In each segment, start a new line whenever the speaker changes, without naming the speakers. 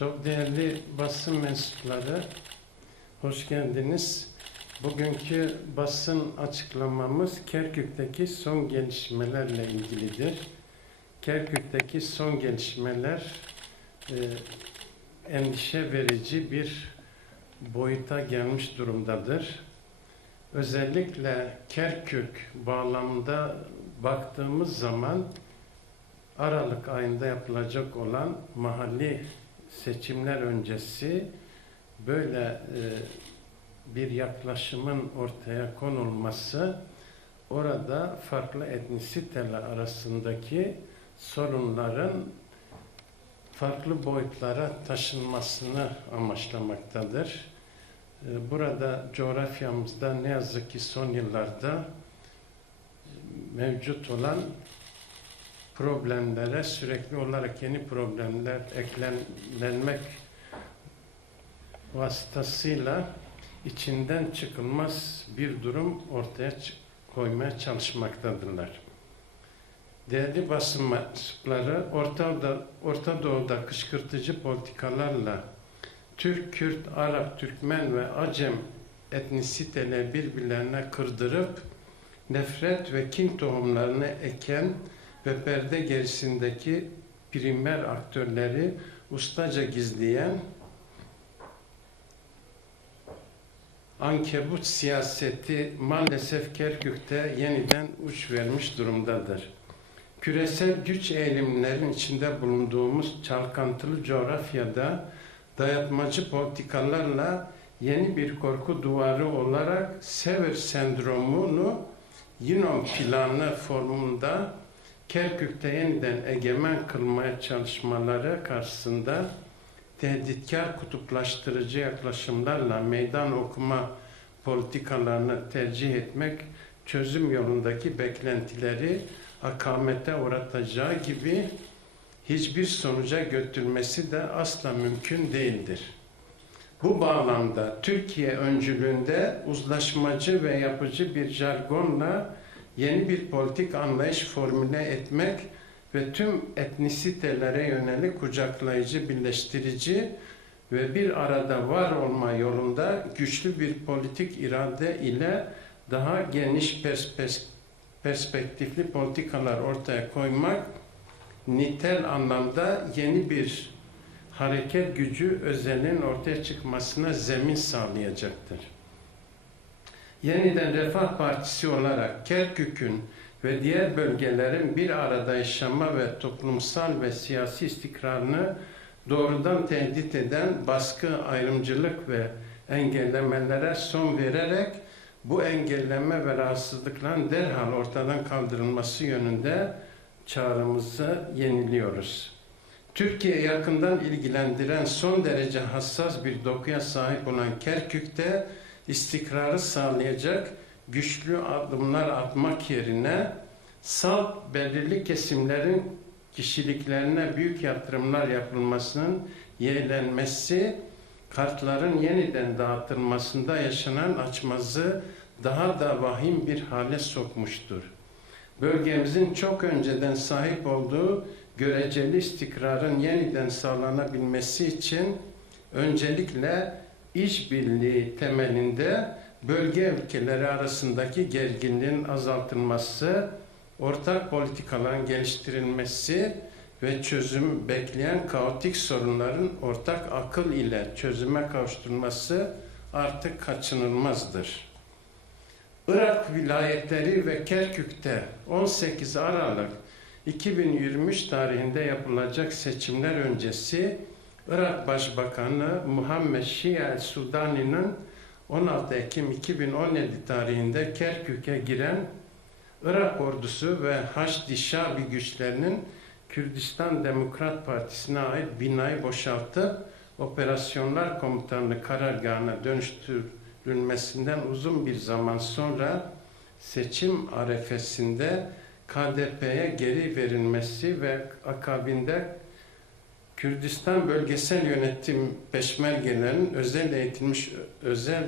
Çok değerli basın mensupları, hoş geldiniz. Bugünkü basın açıklamamız Kerkük'teki son gelişmelerle ilgilidir. Kerkük'teki son gelişmeler e, endişe verici bir boyuta gelmiş durumdadır. Özellikle Kerkük bağlamında baktığımız zaman Aralık ayında yapılacak olan mahalli seçimler öncesi böyle e, bir yaklaşımın ortaya konulması orada farklı etnisiteler arasındaki sorunların farklı boyutlara taşınmasını amaçlamaktadır. E, Burada coğrafyamızda ne yazık ki son yıllarda mevcut olan problemlere sürekli olarak yeni problemler eklenmek vasıtasıyla içinden çıkılmaz bir durum ortaya koymaya çalışmaktadırlar. Değerli basın mensupları Orta, Orta Doğu'da kışkırtıcı politikalarla Türk, Kürt, Arap, Türkmen ve Acem etnisiteleri birbirlerine kırdırıp nefret ve kin tohumlarını eken ve perde gerisindeki primer aktörleri ustaca gizleyen ankebut siyaseti maalesef Kerkük'te yeniden uç vermiş durumdadır. Küresel güç eğilimlerin içinde bulunduğumuz çalkantılı coğrafyada dayatmacı politikalarla yeni bir korku duvarı olarak Sever sendromunu Yinon planı formunda Kerkük'te yeniden egemen kılmaya çalışmaları karşısında tehditkar kutuplaştırıcı yaklaşımlarla meydan okuma politikalarını tercih etmek çözüm yolundaki beklentileri akamete uğratacağı gibi hiçbir sonuca götürmesi de asla mümkün değildir. Bu bağlamda Türkiye öncülüğünde uzlaşmacı ve yapıcı bir jargonla yeni bir politik anlayış formüle etmek ve tüm etnisitelere yönelik kucaklayıcı, birleştirici ve bir arada var olma yolunda güçlü bir politik irade ile daha geniş perspektifli politikalar ortaya koymak nitel anlamda yeni bir hareket gücü özelliğin ortaya çıkmasına zemin sağlayacaktır. Yeniden Refah Partisi olarak Kerkük'ün ve diğer bölgelerin bir arada yaşama ve toplumsal ve siyasi istikrarını doğrudan tehdit eden baskı, ayrımcılık ve engellemelere son vererek bu engelleme ve rahatsızlıkların derhal ortadan kaldırılması yönünde çağrımızı yeniliyoruz. Türkiye yakından ilgilendiren son derece hassas bir dokuya sahip olan Kerkük'te istikrarı sağlayacak güçlü adımlar atmak yerine salt belirli kesimlerin kişiliklerine büyük yatırımlar yapılmasının yeğlenmesi, kartların yeniden dağıtılmasında yaşanan açmazı daha da vahim bir hale sokmuştur. Bölgemizin çok önceden sahip olduğu göreceli istikrarın yeniden sağlanabilmesi için öncelikle işbirliği temelinde bölge ülkeleri arasındaki gerginliğin azaltılması, ortak politikaların geliştirilmesi ve çözüm bekleyen kaotik sorunların ortak akıl ile çözüme kavuşturulması artık kaçınılmazdır. Irak vilayetleri ve Kerkük'te 18 Aralık 2023 tarihinde yapılacak seçimler öncesi Irak Başbakanı Muhammed Şia Sudani'nin 16 Ekim 2017 tarihinde Kerkük'e giren Irak ordusu ve Haçlı Şabi güçlerinin Kürdistan Demokrat Partisi'ne ait binayı boşaltıp operasyonlar komutanlığı karargahına dönüştürülmesinden uzun bir zaman sonra seçim arefesinde KDP'ye geri verilmesi ve akabinde Kürdistan Bölgesel Yönetim Peşmergelerinin özel eğitilmiş özel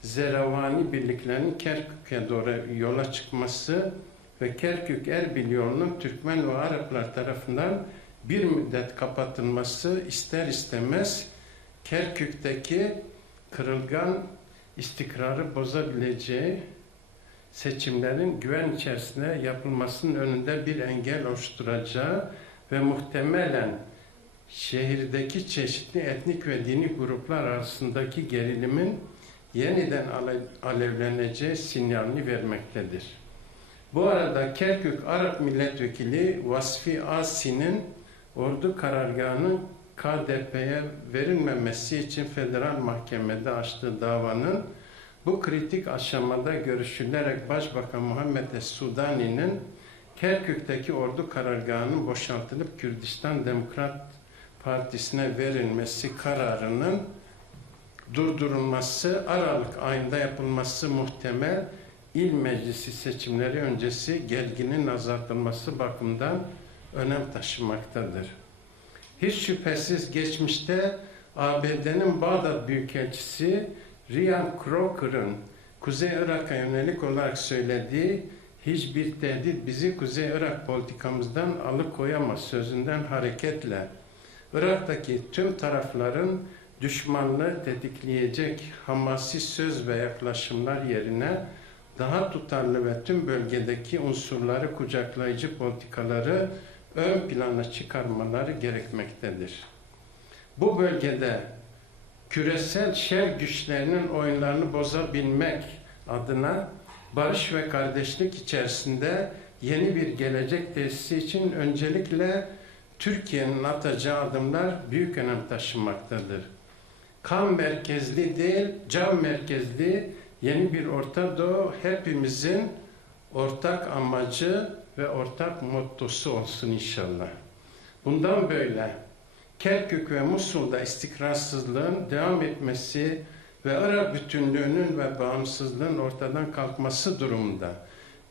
Zeravani birliklerinin Kerkük'e doğru yola çıkması ve Kerkük Erbil yolunun Türkmen ve Araplar tarafından bir müddet kapatılması ister istemez Kerkük'teki kırılgan istikrarı bozabileceği seçimlerin güven içerisinde yapılmasının önünde bir engel oluşturacağı ve muhtemelen şehirdeki çeşitli etnik ve dini gruplar arasındaki gerilimin yeniden ale- alevleneceği sinyalini vermektedir. Bu arada Kerkük Arap Milletvekili Vasfi Asi'nin ordu karargahının KDP'ye verilmemesi için federal mahkemede açtığı davanın bu kritik aşamada görüşülerek Başbakan Muhammed Es-Sudani'nin Kerkük'teki ordu karargahının boşaltılıp Kürdistan Demokrat Partisi'ne verilmesi kararının durdurulması, Aralık ayında yapılması muhtemel il meclisi seçimleri öncesi gerginin azaltılması bakımından önem taşımaktadır. Hiç şüphesiz geçmişte ABD'nin Bağdat Büyükelçisi Ryan Croker'ın Kuzey Irak'a yönelik olarak söylediği hiçbir tehdit bizi Kuzey Irak politikamızdan alıkoyamaz sözünden hareketle Irak'taki tüm tarafların düşmanlığı tetikleyecek hamasi söz ve yaklaşımlar yerine daha tutarlı ve tüm bölgedeki unsurları kucaklayıcı politikaları ön plana çıkarmaları gerekmektedir. Bu bölgede küresel şer güçlerinin oyunlarını bozabilmek adına barış ve kardeşlik içerisinde yeni bir gelecek tesisi için öncelikle Türkiye'nin atacağı adımlar büyük önem taşımaktadır. Kan merkezli değil, can merkezli yeni bir Orta Doğu hepimizin ortak amacı ve ortak mottosu olsun inşallah. Bundan böyle Kerkük ve Musul'da istikrarsızlığın devam etmesi ve Irak bütünlüğünün ve bağımsızlığın ortadan kalkması durumunda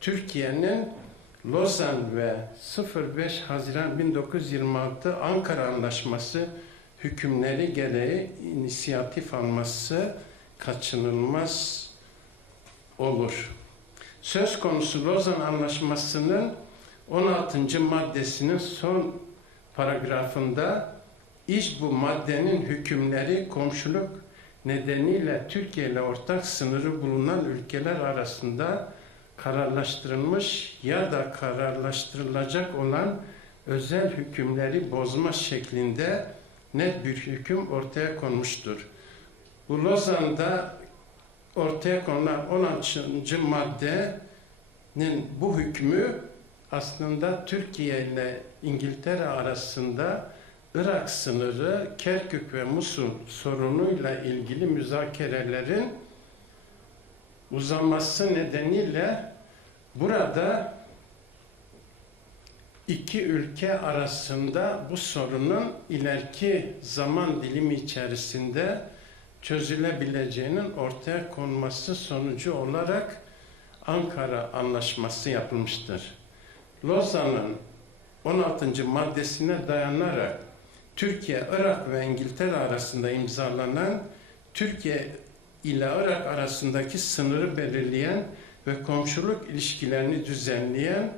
Türkiye'nin Lozan ve 05 Haziran 1926 Ankara Anlaşması hükümleri gereği inisiyatif alması kaçınılmaz olur. Söz konusu Lozan Anlaşması'nın 16. maddesinin son paragrafında iş bu maddenin hükümleri komşuluk nedeniyle Türkiye ile ortak sınırı bulunan ülkeler arasında kararlaştırılmış ya da kararlaştırılacak olan özel hükümleri bozma şeklinde net bir hüküm ortaya konmuştur. Bu Lozan'da ortaya konulan 16. maddenin bu hükmü aslında Türkiye ile İngiltere arasında Irak sınırı Kerkük ve Musul sorunuyla ilgili müzakerelerin uzaması nedeniyle burada iki ülke arasında bu sorunun ileriki zaman dilimi içerisinde çözülebileceğinin ortaya konması sonucu olarak Ankara Anlaşması yapılmıştır. Lozan'ın 16. maddesine dayanarak Türkiye, Irak ve İngiltere arasında imzalanan Türkiye ile Irak arasındaki sınırı belirleyen ve komşuluk ilişkilerini düzenleyen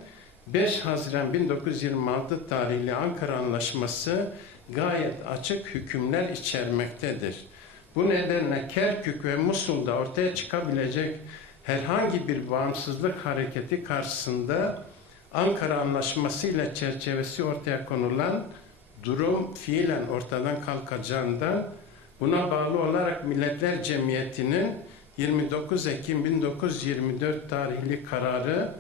5 Haziran 1926 tarihli Ankara Anlaşması gayet açık hükümler içermektedir. Bu nedenle Kerkük ve Musul'da ortaya çıkabilecek herhangi bir bağımsızlık hareketi karşısında Ankara Anlaşması ile çerçevesi ortaya konulan durum fiilen ortadan kalkacağından buna bağlı olarak Milletler Cemiyeti'nin 29 Ekim 1924 tarihli kararı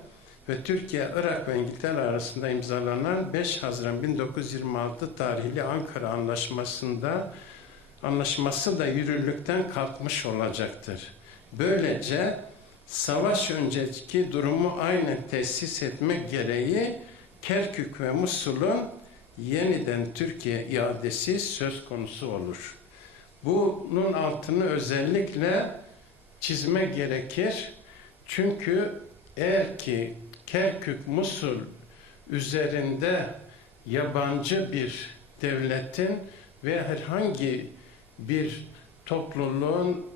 ve Türkiye, Irak ve İngiltere arasında imzalanan 5 Haziran 1926 tarihli Ankara Anlaşması'nda anlaşması da yürürlükten kalkmış olacaktır. Böylece savaş önceki durumu aynen tesis etmek gereği Kerkük ve Musul'un yeniden Türkiye iadesi söz konusu olur. Bunun altını özellikle çizme gerekir. Çünkü eğer ki Kerkük, Musul üzerinde yabancı bir devletin ve herhangi bir topluluğun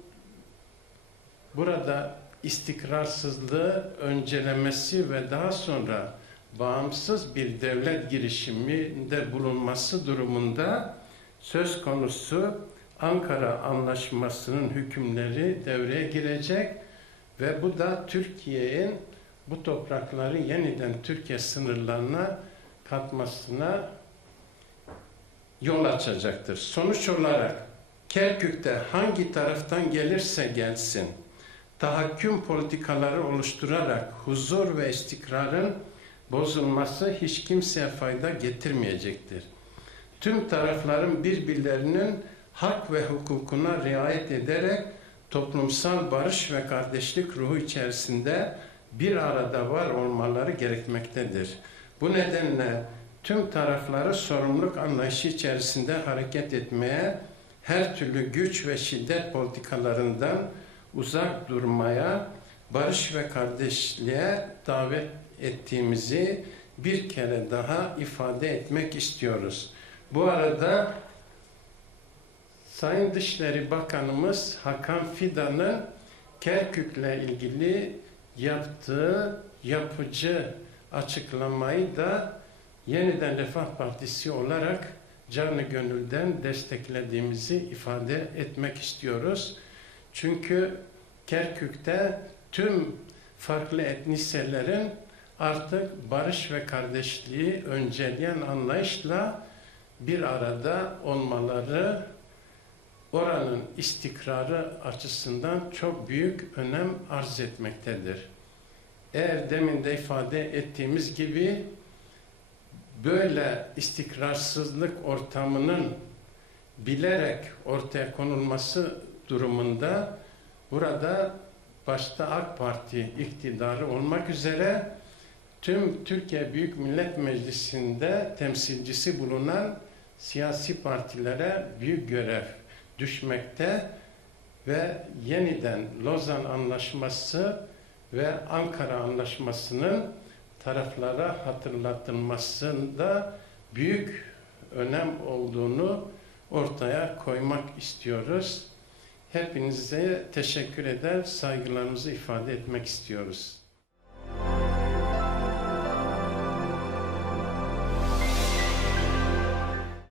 burada istikrarsızlığı öncelemesi ve daha sonra bağımsız bir devlet girişiminde bulunması durumunda söz konusu Ankara Anlaşması'nın hükümleri devreye girecek ve bu da Türkiye'nin bu toprakları yeniden Türkiye sınırlarına katmasına yol açacaktır. Sonuç olarak Kerkük'te hangi taraftan gelirse gelsin, tahakküm politikaları oluşturarak huzur ve istikrarın bozulması hiç kimseye fayda getirmeyecektir. Tüm tarafların birbirlerinin hak ve hukukuna riayet ederek toplumsal barış ve kardeşlik ruhu içerisinde bir arada var olmaları gerekmektedir. Bu nedenle tüm tarafları sorumluluk anlayışı içerisinde hareket etmeye, her türlü güç ve şiddet politikalarından uzak durmaya, barış ve kardeşliğe davet ettiğimizi bir kere daha ifade etmek istiyoruz. Bu arada Sayın Dışişleri Bakanımız Hakan Fidan'ın Kerkük'le ilgili yaptığı yapıcı açıklamayı da yeniden Refah Partisi olarak canı gönülden desteklediğimizi ifade etmek istiyoruz. Çünkü Kerkük'te tüm farklı etniselerin artık barış ve kardeşliği önceleyen anlayışla bir arada olmaları oranın istikrarı açısından çok büyük önem arz etmektedir. Eğer demin de ifade ettiğimiz gibi böyle istikrarsızlık ortamının bilerek ortaya konulması durumunda burada başta AK Parti iktidarı olmak üzere tüm Türkiye Büyük Millet Meclisi'nde temsilcisi bulunan siyasi partilere büyük görev düşmekte ve yeniden Lozan Anlaşması ve Ankara Anlaşması'nın taraflara hatırlatılmasında büyük önem olduğunu ortaya koymak istiyoruz. Hepinize teşekkür eder, saygılarımızı ifade etmek istiyoruz.